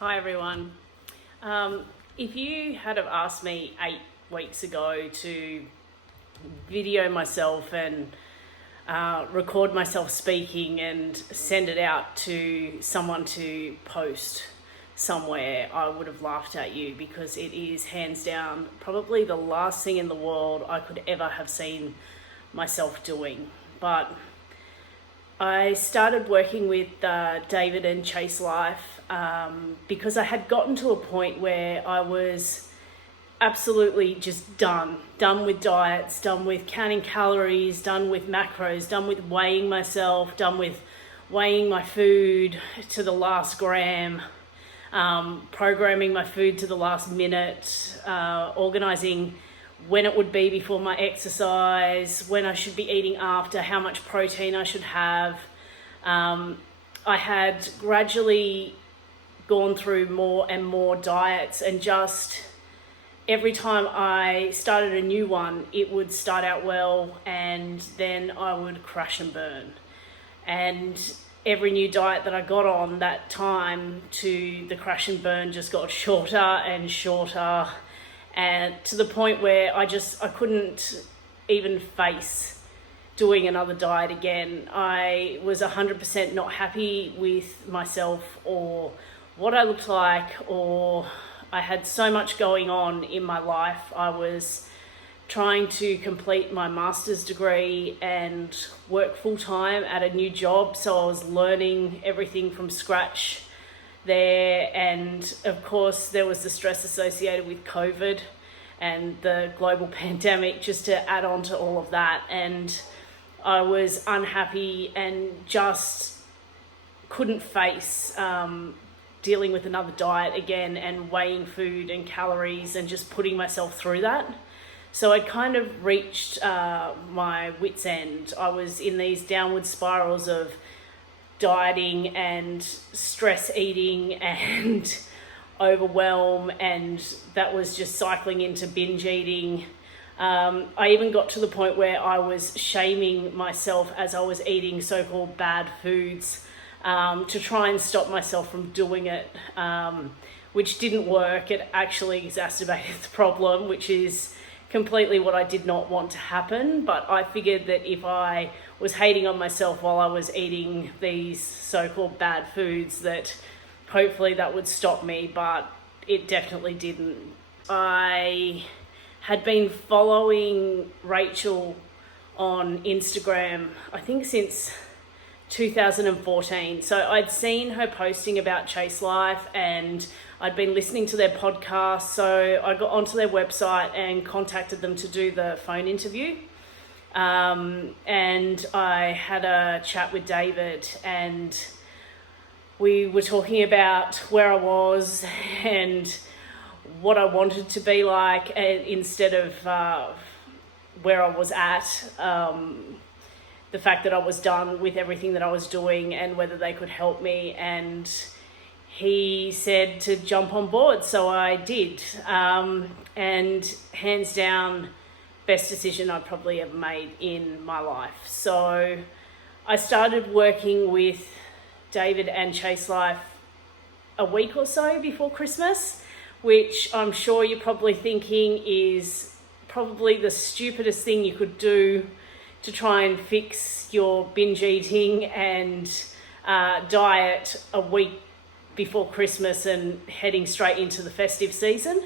Hi everyone. If you had have asked me 8 weeks ago to video myself and record myself speaking and send it out to someone to post somewhere, I would have laughed at you, because it is hands down probably the last thing in the world I could ever have seen myself doing. But I started working with David and Chase Life because I had gotten to a point where I was absolutely just done with diets, done with counting calories, done with macros, done with weighing myself, done with weighing my food to the last gram, programming my food to the last minute, organizing when it would be before my exercise, when I should be eating after, how much protein I should have. I had gradually gone through more and more diets, and just every time I started a new one, it would start out well and then I would crash and burn. And every new diet that I got on, that time to the crash and burn just got shorter and shorter, and to the point where I couldn't even face doing another diet again. I was 100% not happy with myself or what I looked like, or I had so much going on in my life. I was trying to complete my master's degree and work full-time at a new job, so I was learning everything from scratch there. And of course there was the stress associated with COVID and the global pandemic, just to add on to all of that. And I was unhappy and just couldn't face dealing with another diet again and weighing food and calories and just putting myself through that. So I kind of reached my wit's end. I was in these downward spirals of dieting and stress eating and overwhelm, and that was just cycling into binge eating. I even got to the point where I was shaming myself as I was eating so-called bad foods to try and stop myself from doing it, which didn't work. It actually exacerbated the problem, which is completely what I did not want to happen. But I figured that if I was hating on myself while I was eating these so-called bad foods, that hopefully that would stop me, but it definitely didn't. I had been following Rachel on Instagram, I think since 2014. So I'd seen her posting about Chase Life and I'd been listening to their podcast. So I got onto their website and contacted them to do the phone interview. And I had a chat with David, and we were talking about where I was and what I wanted to be like, instead of where I was at. The fact that I was done with everything that I was doing and whether they could help me. And he said to jump on board, so I did. And hands down, best decision I've probably ever made in my life. So I started working with David and Chase Life a week or so before Christmas, which I'm sure you're probably thinking is probably the stupidest thing you could do to try and fix your binge eating and diet a week before Christmas and heading straight into the festive season.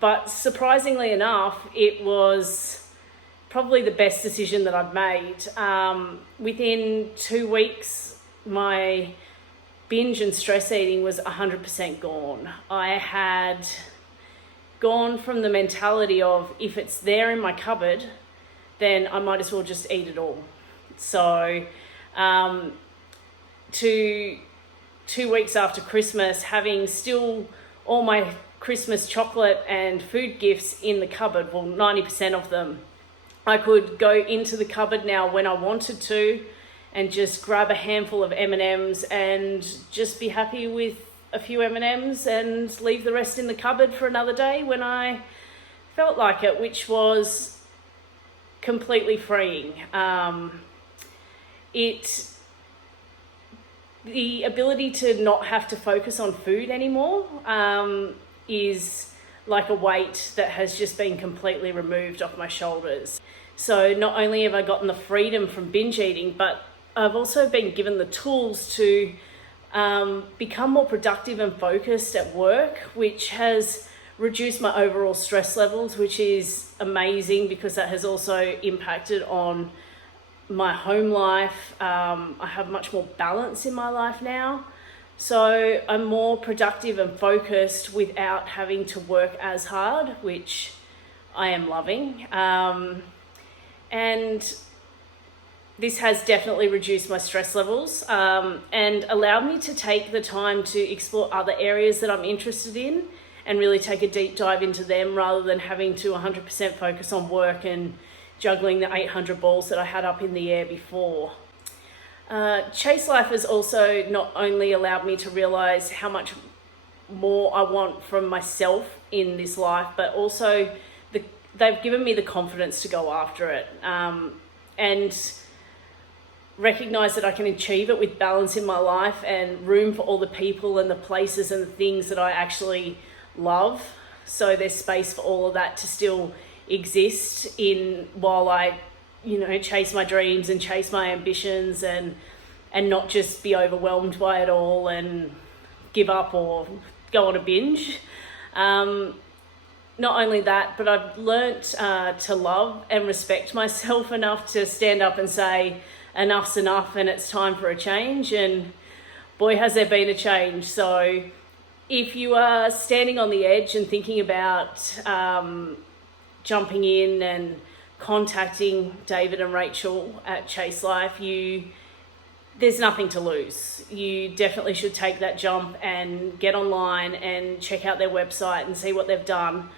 But surprisingly enough, it was probably the best decision that I've made. Within 2 weeks, my binge and stress eating was 100% gone. I had gone from the mentality of, if it's there in my cupboard, then I might as well just eat it all. So 2 weeks after Christmas, having still all my Christmas chocolate and food gifts in the cupboard, well, 90% of them, I could go into the cupboard now when I wanted to and just grab a handful of M&Ms and just be happy with a few M&Ms and leave the rest in the cupboard for another day when I felt like it, which was completely freeing. It the ability to not have to focus on food anymore is like a weight that has just been completely removed off my shoulders. So not only have I gotten the freedom from binge eating, but I've also been given the tools to become more productive and focused at work, which has reduced my overall stress levels, which is amazing because that has also impacted on my home life. I have much more balance in my life now. So I'm more productive and focused without having to work as hard, which I am loving. And this has definitely reduced my stress levels and allowed me to take the time to explore other areas that I'm interested in and really take a deep dive into them rather than having to 100% focus on work and juggling the 800 balls that I had up in the air before. Chase Life has also not only allowed me to realize how much more I want from myself in this life, but also they've given me the confidence to go after it and recognize that I can achieve it with balance in my life and room for all the people and the places and the things that I actually love. So there's space for all of that to still exist while I, chase my dreams and chase my ambitions and not just be overwhelmed by it all and give up or go on a binge. Not only that, but I've learnt to love and respect myself enough to stand up and say, enough's enough and it's time for a change. And boy, has there been a change. So if you are standing on the edge and thinking about jumping in and contacting David and Rachel at Chase Life, there's nothing to lose. You definitely should take that jump and get online and check out their website and see what they've done.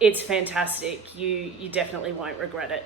It's fantastic. You definitely won't regret it.